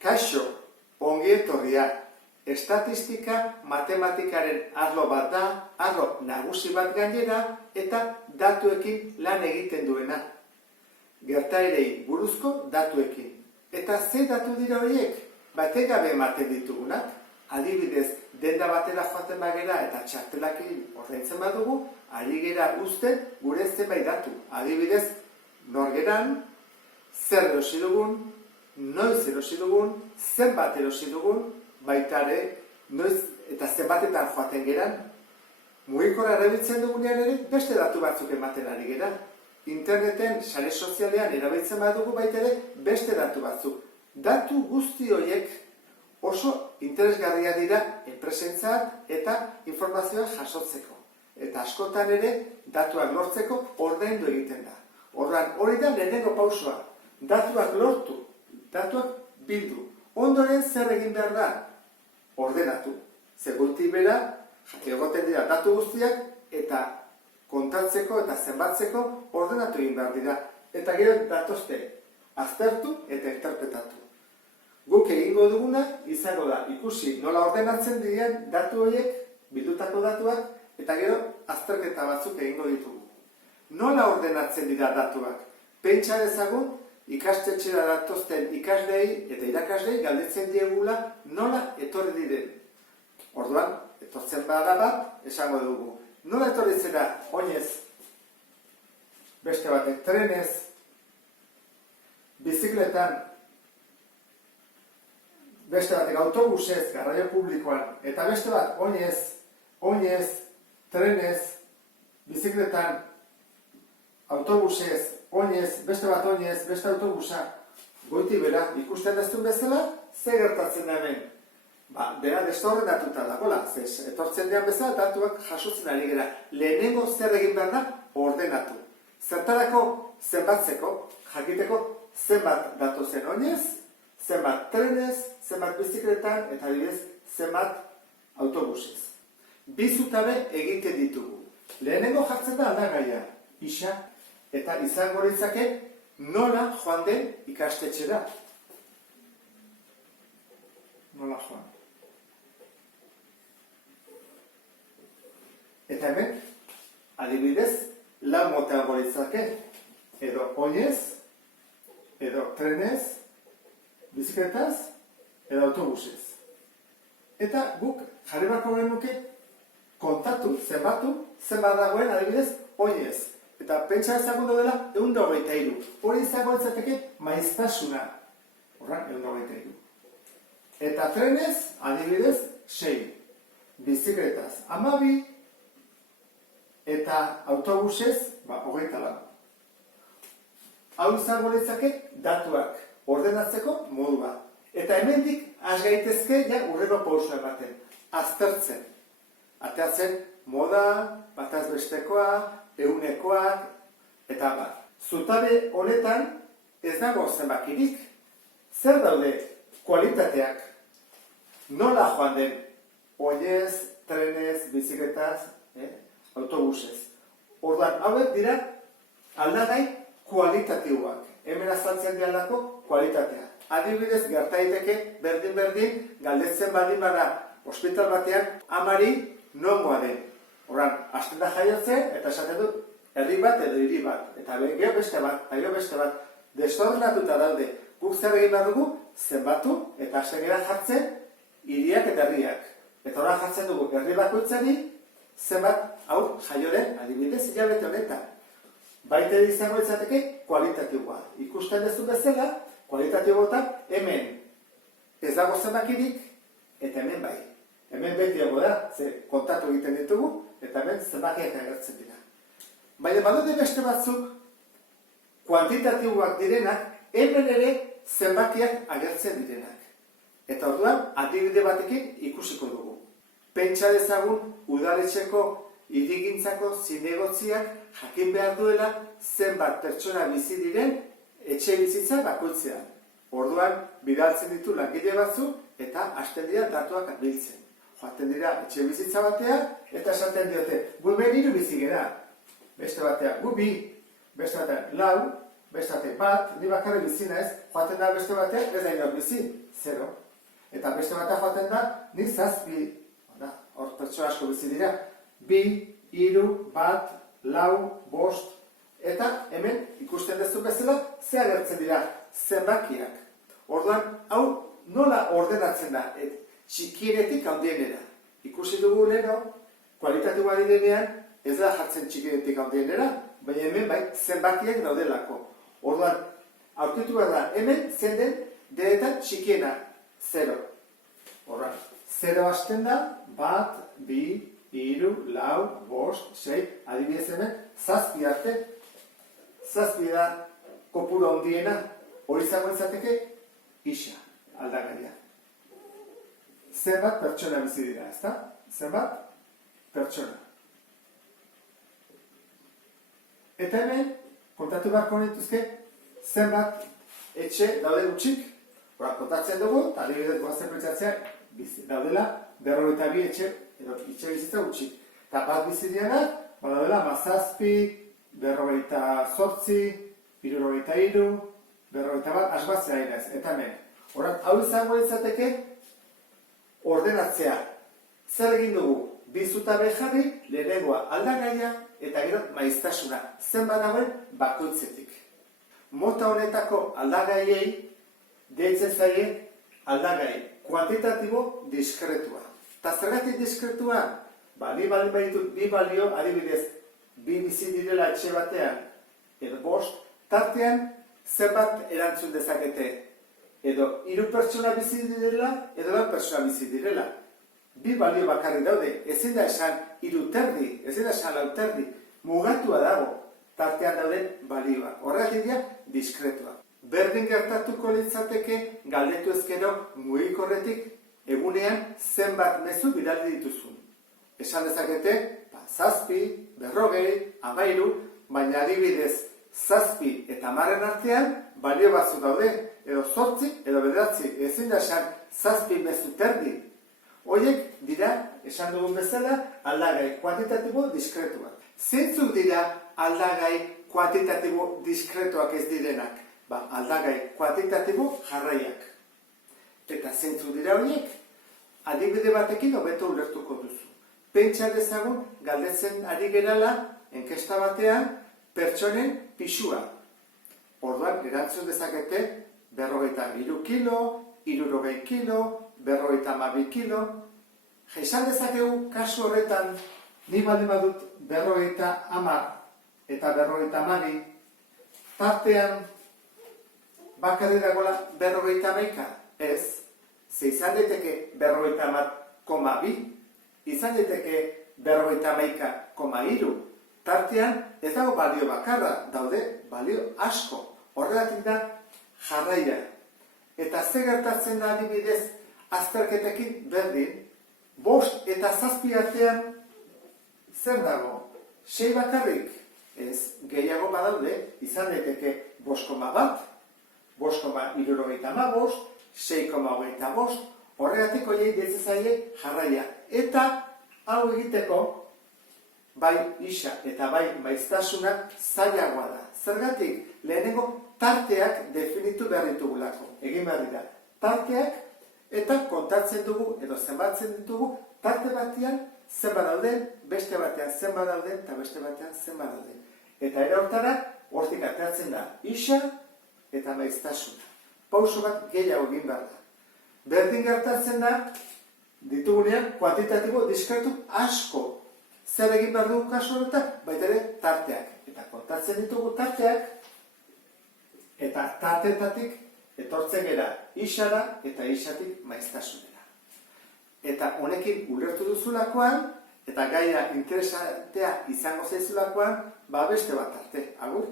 Kaixo, ongi etorria. Estatistika matematikaren arlo bat da, arlo nagusi bat gainera eta datuekin lan egiten duena. Gertaerei buruzko datuekin. Eta ze datu dira horiek? Bategabe ematen ditugunak. Adibidez, denda batera joaten bagera eta txartelakin ordaintzen badugu, ari gera uzten gure zenbait datu. Adibidez, nor geran, zer erosi dugun, noiz erosi dugun, zenbat erosi dugun, baita ere, noiz eta zenbatetan joaten geran. Mugikorra erabiltzen dugunean ere, beste datu batzuk ematen ari gera. Interneten, sare sozialean erabiltzen badugu baita ere, beste datu batzuk. Datu guzti horiek oso interesgarria dira enpresentzat eta informazioa jasotzeko. Eta askotan ere, datuak lortzeko ordaindu egiten da. Orduan, hori da lehenengo pausoa. Datuak lortu, datuak bildu. Ondoren zer egin behar da? Ordenatu. Zegoetik bera, egoten dira datu guztiak eta kontatzeko eta zenbatzeko ordenatu egin behar dira. Eta gero datozte aztertu eta interpretatu. Guk egingo duguna izango da ikusi nola ordenatzen diren datu horiek, bildutako datuak, eta gero azterketa batzuk egingo ditugu. Nola ordenatzen dira datuak? Pentsa dezagun ikastetxera datozten ikaslei eta irakaslei galdetzen diegula nola etorri diren. Orduan, etortzen bada bat, esango dugu. Nola etorri zera oinez, beste batek trenez, bizikletan, beste batek autobusez, garraio publikoan, eta beste bat oinez, trenez, bizikletan, autobusez, oinez, beste autobusa, goiti bera, ikusten dezun bezala, ze gertatzen da hemen? Bera desordinatuta dagoela, etortzen dian bezala, datuak jasotzen ari gera. Lehenengo zer egin behar da, ordenatu. Zertarako zenbatzeko, jakiteko zenbat datozen oinez, zenbat trenez, zenbat bizikletan, eta adibidez, zenbat autobusez. Bi zutabe egiten ditugu. Lehenengo jartzen da aldagaia, isa, eta izango litzake nola joan den ikastetxera. Nola joan. Eta hemen, adibidez, lau mota litzake, edo oinez, edo trenez, bizikletaz, edo autobusez. Eta guk jarri beharko genuke kontatu, zenbatu, zenbat dagoen adibidez oinez. Eta pentsa ezagundo dela 123. Hori izango litzateke maiztasuna. Horran, 123. Eta trenez, adibidez, 6. Bizikletaz, 12. Eta autobusez, 24. Hau izango litzake datuak ordenatzeko modua. Eta hemendik has gaitezke ja urrero pausoa ematen. Aztertzen. Ateatzen moda, bataz bestekoa, ehunekoak, eta bat. Zutabe honetan ez dago zenbakirik. Zer daude kualitateak? Nola joan den? Oinez, trenez, bizikletaz, autobusez. Orduan, hauek dira aldagai kualitatiboak. Hemen azaltzen dialako kualitatea. Adibidez, gertaiteke berdin-berdin galdetzen baldin bada ospital batean amari nongoa den. Horran, hasten da jaiotzen, eta esaten dut, herri bat edo hiri bat. Eta gero beste bat, desordenatuta daude. Guk zer egin behar dugu, zenbatu, eta hasten gara jartzen, hiriak eta herriak. Eta horran jartzen dugu, herri bakoitzari, zenbat, hau, jaioren, adibidez, hilabete honetan. Baita izango izateke, kualitatiboa. Ikusten dezu bezala, kualitatiboetan, hemen ez dago zenbakirik, eta hemen bai. Hemen betiago da, ze kontatu egiten ditugu, eta hemen zenbakiak agertzen dira. Baina badaude beste batzuk, kuantitatiboak direnak, hemen ere zenbakiak agertzen direnak. Eta orduan, adibide batekin ikusiko dugu. Pentsa dezagun, udaletxeko hirigintzako zinegotziak jakin behar duela zenbat pertsona bizi diren etxe bizitza bakoitzean. Orduan, bidaltzen ditu langile batzu eta hasten dira datuak biltzen. Joaten dira etxe bizitza batea, eta esaten diote, gu ben 3 bizi gera. Beste batea, gu 2, beste batea, 4, beste batek bat, ni bakarrik bizi naiz, joaten da beste batek, ez da inor bizi, 0. Eta beste batek joaten da, ni 7, hor pertsona asko bizi dira, 2, 3, 1, 4, 5, eta hemen ikusten duzu bezala, ze agertzen dira zenbakiak. Orduan, hau nola ordenatzen da, txikienetik handienera. Ikusi dugu leheno, kualitatiboa direnean, ez da jartzen txikienetik handienera, baina hemen bai zenbakiak daudelako. Orduan, aurkitu behar da, hemen zen den denetan txikiena, 0. Orduan, 0 hasten da, 1, 2, 3, 4, 5, 6, adibidez hemen, 7 arte, 7 da kopuru handiena, hori izango izateke, isa, aldagaia. Zenbat pertsona bizi dira, ezta? Zenbat pertsona. Eta hemen, kontatu beharko nituzke, zenbat etxe daude gutxik, kontatzen dugu, eta adibidez goazen pentsatzea, daudela 52 etxe, edo etxe bizitza gutxik. Eta bat bizi direnak, daudela 7, 58, 73, 51, asbatzea inez, eta hemen. Horan, hau izango izateke, ordenatzea. Zer egin dugu? Bi zutabe jarri, lehenengoa aldagaia, eta gero maiztasuna. Zenbat dagoen bakoitzetik. Mota honetako aldagaiei, deitzen zaie aldagai kuantitatibo diskretua. Eta zergatik diskretua? Ni baldin baditut bi balio, adibidez, 2 bizi direla etxe batean, edo 5, tartean zenbat erantzun dezakete. Edo 3 pertsona bizi direla, edo 4 pertsona bizi direla. 2 balio bakarrik daude, ezin da esan 3 terdi, ezin da esan 4 terdi. Mugatua dago, tartean dauden balioa. Horregatik dira, diskretua. Berdin gertatuko litzateke, galdetu ezkero mugikorretik egunean zenbat mezu bidaldi dituzun. Esan dezakete, 7, 40, 13, baina adibidez 7 eta 10 artean balio batzu daude, edo 8, edo 9, ezin da esan 7 mezu terdi. Horiek dira, esan dugun bezala, aldagai kuantitatibo diskretuak. Zeintzuk dira aldagai kuantitatibo diskretuak ez direnak? Aldagai kuantitatibo jarraiak. Eta zeintzuk dira horiek? Adibide batekin hobeto ulertuko duzu. Pentsa dezagun galdetzen ari gerala, enkesta batean, pertsonen pisua. Orduan, erantzun dezakete, 53 kilo, 60 kilo, 52 kilo. Esan dezakegu, kasu horretan, ni baldin badut 50 eta 52, tartean, bakarri dagoela 51, ez, ze izan daiteke 51,2, izan daiteke 51,3, tartean ez dago balio bakarra, daude balio asko. Horregatik da jarraia. Eta ze gertatzen da adibidez azterketekin berdin, 5 eta 7 artean zer dago? 6 bakarrik? Ez, gehiago badaude, izan daiteke 5,1, 5,75, 6,25, horregatik horiei deitzen zaie jarraia. Eta hau egiteko, bai isa eta bai maiztasuna zailagoa da. Zergatik, lehenengo tarteak definitu behar ditugulako. Egin behar dira. Tarteak eta kontatzen dugu, edo zenbatzen ditugu, tarte batean zenbat dauden, beste batean zenbat dauden, eta beste batean zenbat dauden. Eta ere hortara, hortik ateratzen da isa eta maiztasuna. Pauso bat gehiago egin behar da. Berdin gertatzen da, ditugunean, kuantitatibo diskretu asko. Zer egin behar dugu kasu horretan? Baita ere, tarteak. Eta kontatzen ditugu tarteak, eta tartetatik etortzen gera isara eta isatik maiztasunera. Eta honekin ulertu duzulakoan, eta gaia interesantea izango zaizulakoan, beste bat arte. Agur?